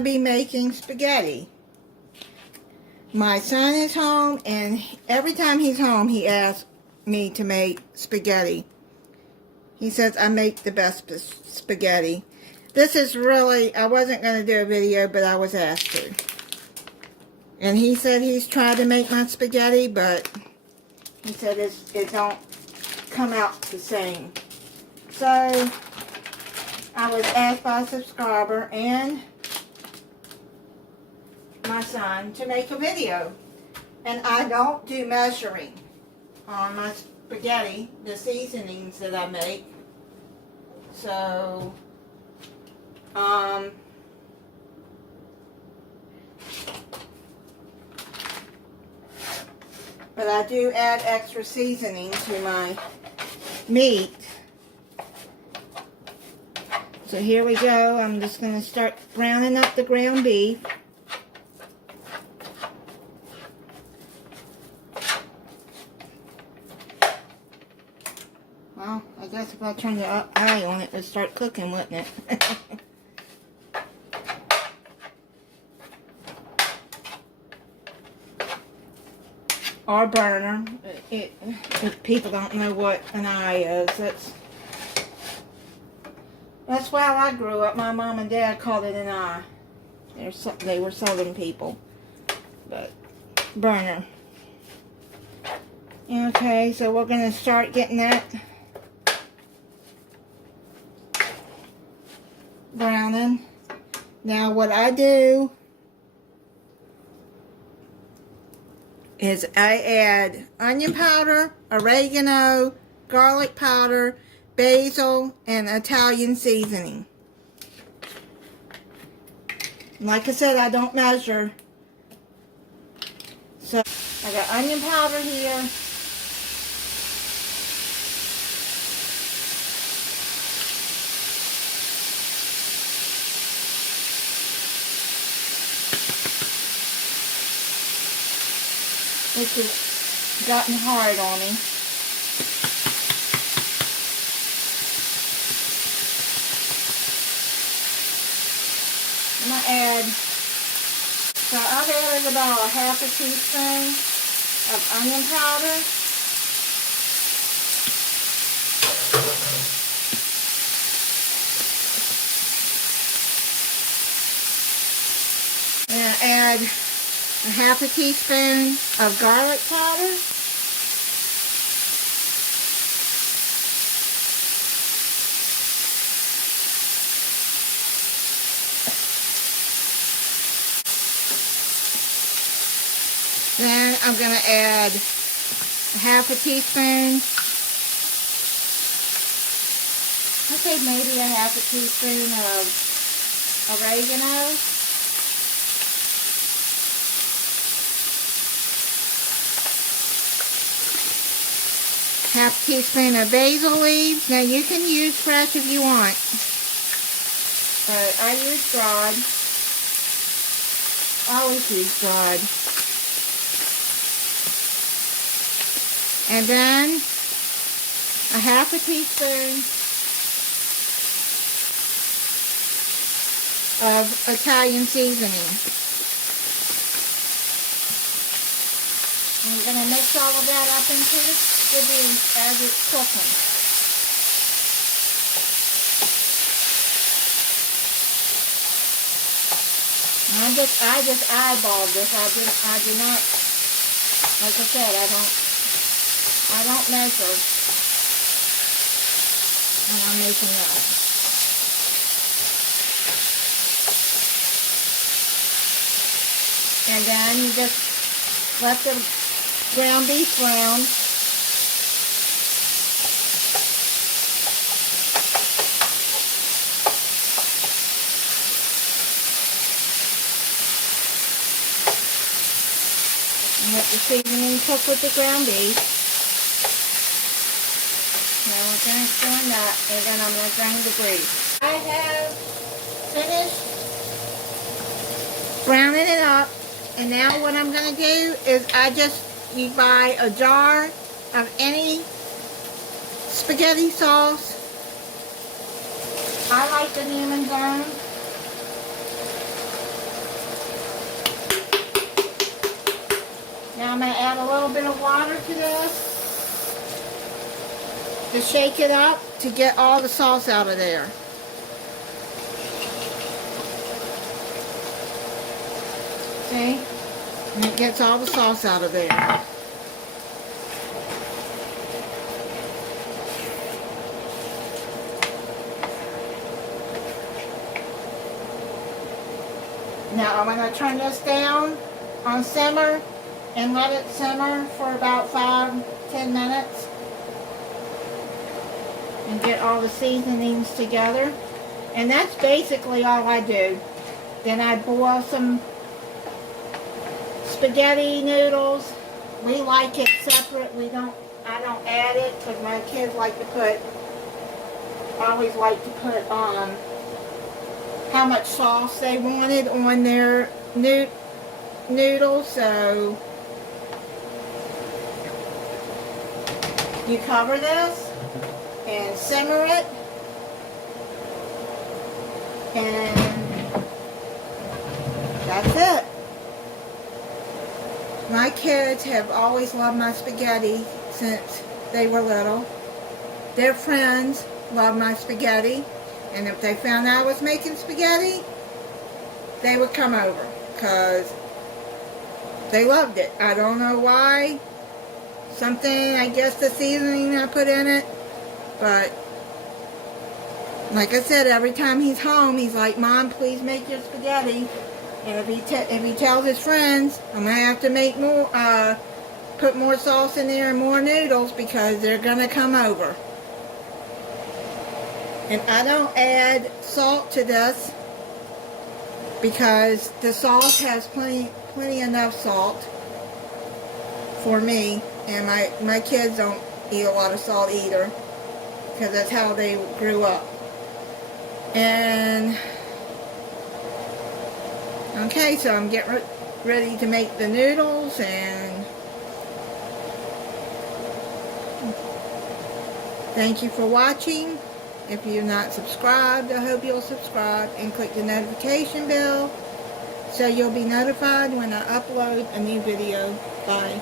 to be making spaghetti. My son is home, and every time he's home, he asks me to make spaghetti. He says I make the best spaghetti. This is really, I wasn't going to do a video, but I was asked to. And he said he's tried to make my spaghetti, but he said it don't come out the same. So, I was asked by a subscriber and my son to make a video. And I don't do measuring on my spaghetti, the seasonings that I make. So, but I do add extra seasoning to my meat. So here we go. I'm just going to start browning up the ground beef. Well, I guess if I turn the eye on it, it would start cooking, wouldn't it? Or burner. If people don't know what an eye is, that's why I grew up. My mom and dad called it an eye. They were southern people. But, burner. Okay, so we're going to start getting that browning. Now what I do is I add onion powder, oregano, garlic powder, basil, and Italian seasoning. Like I said, I don't measure. So I got onion powder here. This has gotten hard on me. I'm going to add, so I've added about a half a teaspoon of onion powder. And I add a half a teaspoon of garlic powder. Then I'm going to add a half a teaspoon. I say maybe a half a teaspoon of oregano. Half a teaspoon of basil leaves. Now you can use fresh if you want, but I use dried. I always use dried. And then a half a teaspoon of Italian seasoning. I'm going to mix all of that up into the beef as it's cooking. And I just eyeballed this. I do not, like I said, I don't measure when I'm making that. And then you just let the ground beef brown. And let the seasoning cook with the ground beef. Now we're finished doing that, and then I'm going to drain the grease. I have finished browning it up, and now what I'm going to do is you buy a jar of any spaghetti sauce. I like the Newman's Own. Now I'm going to add a little bit of water to this to shake it up to get all the sauce out of there. See? And it gets all the sauce out of there. Now I'm going to turn this down on simmer and let it simmer for about 5-10 minutes and get all the seasonings together. And that's basically all I do. Then I boil some spaghetti noodles. We like it separate. I don't add it because my kids like to put, always like to put how much sauce they wanted on their noodles. So you cover this and simmer it, and that's it. My kids have always loved my spaghetti since they were little. Their friends love my spaghetti, and if they found out I was making spaghetti, they would come over because they loved it. I don't know why. Something, I guess the seasoning I put in it. But like I said, every time he's home, he's like, "Mom, please make your spaghetti." And if he tells his friends, I'm gonna have to make more, put more sauce in there and more noodles because they're gonna come over. And I don't add salt to this because the sauce has plenty enough salt for me, and my kids don't eat a lot of salt either because that's how they grew up. And okay, so I'm getting ready to make the noodles, and thank you for watching. If you're not subscribed, I hope you'll subscribe and click the notification bell so you'll be notified when I upload a new video. Bye.